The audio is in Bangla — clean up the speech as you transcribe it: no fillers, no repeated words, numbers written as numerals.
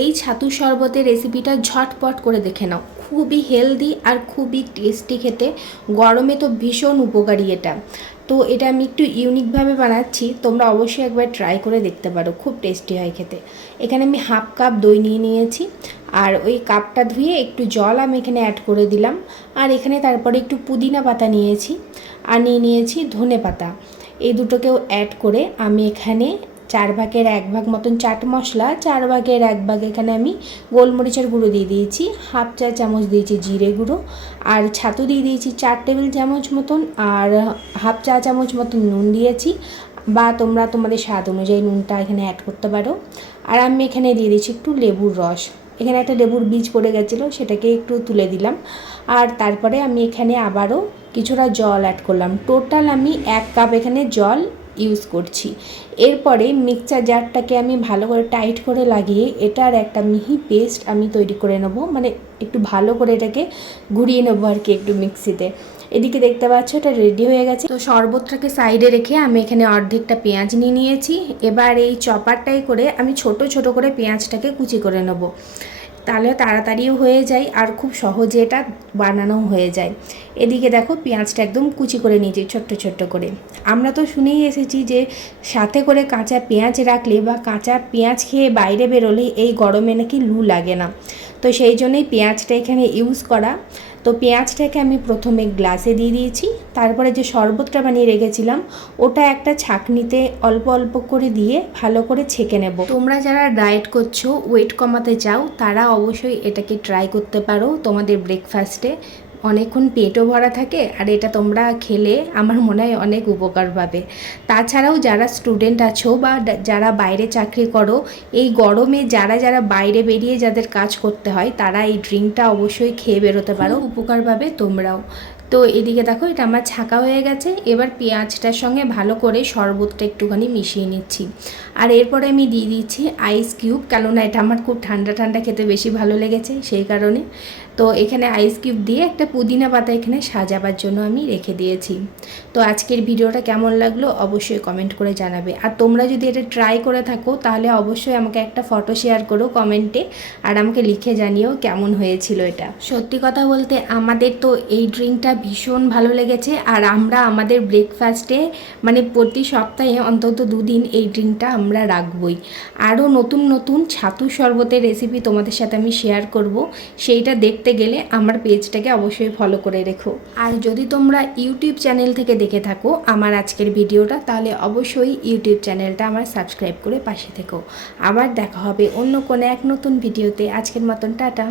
এই ছাতু শরবতের রেসিপিটা ঝটপট করে দেখে নাও। খুবই হেলদি আর খুবই টেস্টি খেতে। গরমে তো ভীষণ উপকারী এটা। তো এটা আমি একটু ইউনিকভাবে বানাচ্ছি, তোমরা অবশ্যই একবার ট্রাই করে দেখতে পারো, খুব টেস্টি হয় খেতে। এখানে আমি হাফ কাপ দই নিয়ে নিয়েছি, আর ওই কাপটা ধুয়ে একটু জল আমি এখানে অ্যাড করে দিলাম। আর এখানে তারপরে একটু পুদিনা পাতা নিয়েছি, আর নিয়েছি ধনে পাতা। এই দুটোকেও অ্যাড করে আমি এখানে 1/4 ভাগ মতন চাট মশলা, 1/4 ভাগ এখানে আমি গোলমরিচের গুঁড়ো দিয়ে দিয়েছি, হাফ চা চামচ দিয়েছি জিরে গুঁড়ো, আর ছাতু দিয়ে দিয়েছি 4 টেবিল চামচ মতন, আর হাফ চা চামচ মতন নুন দিয়েছি, বা তোমরা তোমাদের স্বাদ অনুযায়ী নুনটা এখানে অ্যাড করতে পারো। আর আমি এখানে দিয়ে দিয়েছি একটু লেবুর রস। এখানে একটা লেবুর বীজ পড়ে গেছিলো, সেটাকে একটু তুলে দিলাম। আর তারপরে আমি এখানে আবারও কিছুটা জল অ্যাড করলাম। টোটাল আমি 1 কাপ এখানে জল ইউজ করছি। এরপরে মিক্সচার জারটাকে আমি ভালো করে টাইট করে লাগিয়ে এটার একটা মিহি পেস্ট আমি তৈরি করে নেব, মানে একটু ভালো করে এটাকে ঘুরিয়ে নেবো আর কি একটু মিক্সিতে। এদিকে দেখতে পাচ্ছ এটা রেডি হয়ে গেছে। তো শরবতটাকে সাইডে রেখে আমি এখানে অর্ধেকটা পেঁয়াজ নিয়ে নিয়েছি। এবার এই চপারটাই করে আমি ছোট ছোট করে পেঁয়াজটাকে কুচি করে নেব, তাহলে তাড়াতাড়িও হয়ে যায় আর খুব সহজে এটা বানানো হয়ে যায়। এদিকে দেখো পেঁয়াজটা একদম কুচি করে নিয়েছি ছোট্ট ছোট্ট করে। আমরা তো শুনেই এসেছি যে সাথে করে কাঁচা পেঁয়াজ রাখলে বা কাঁচা পেঁয়াজ খেয়ে বাইরে বেরোলে এই গরমে নাকি লু লাগে না। তো সেই জন্যই পেঁয়াজটা এখানে ইউজ করা। তো পেঁয়াজটাকে আমি প্রথমে গ্লাসে দিয়ে দিয়েছি, তারপরে যে শরবতটা বানিয়ে রেখেছিলাম ওটা একটা ছাঁকনিতে অল্প অল্প করে দিয়ে ভালো করে ছেঁকে নেব। তোমরা যারা ডায়েট করছো, ওয়েট কমাতে চাও, তারা অবশ্যই এটাকে ট্রাই করতে পারো তোমাদের ব্রেকফাস্টে। অনেকক্ষণ পেটও ভরা থাকে, আর এটা তোমরা খেলে আমার মনে হয় অনেক উপকার পাবে। তাছাড়াও যারা স্টুডেন্ট আছো বা যারা বাইরে চাকরি করো, এই গরমে যারা যারা বাইরে বেরিয়ে যাদের কাজ করতে হয়, তারা এই ড্রিঙ্কটা অবশ্যই খেয়ে বেরোতে পারো, উপকার পাবে তোমরাও। তো এদিকে দেখো এটা আমার ছাকা হয়ে গেছে। এবার পেঁয়াজটার সঙ্গে ভালো করে শরবতটা একটুখানি মিশিয়ে নিচ্ছি। আর এরপরে আমি দিয়ে দিচ্ছি আইস কিউব, কেননা এটা আমার খুব ঠান্ডা ঠান্ডা খেতে বেশি ভালো লেগেছে সেই কারণে। তো এখানে আইস কিউব দিয়ে একটা পুদিনা পাতা এখানে সাজাবার জন্য আমি রেখে দিয়েছি। তো আজকের ভিডিওটা কেমন লাগলো অবশ্যই কমেন্ট করে জানাবে। আর তোমরা যদি এটা ট্রাই করে থাকো তাহলে অবশ্যই আমাকে একটা ফটো শেয়ার করো কমেন্টে, আর আমাকে লিখে জানিও কেমন হয়েছিল এটা। সত্যি কথা বলতে আমাদের তো এই ড্রিঙ্কটা ভীষণ ভালো লেগেছে, আর আমরা আমাদের ব্রেকফাস্টে মানে প্রতি সপ্তাহে অন্তত 2 দিন এই ড্রিঙ্কটা আমরা রাখবই। আরও নতুন নতুন ছাতু শরবতের রেসিপি তোমাদের সাথে আমি শেয়ার করব, সেইটা দেখতে গেলে আমার পেজটাকে অবশ্যই ফলো করে রেখো। আর যদি তোমরা ইউটিউব চ্যানেল থেকে দেখে থাকো আমার আজকের ভিডিওটা, তাহলে অবশ্যই ইউটিউব চ্যানেলটা আমার সাবস্ক্রাইব করে পাশে থেকো। আবার দেখা হবে অন্য কোনো এক নতুন ভিডিওতে। আজকের মতন টাটা।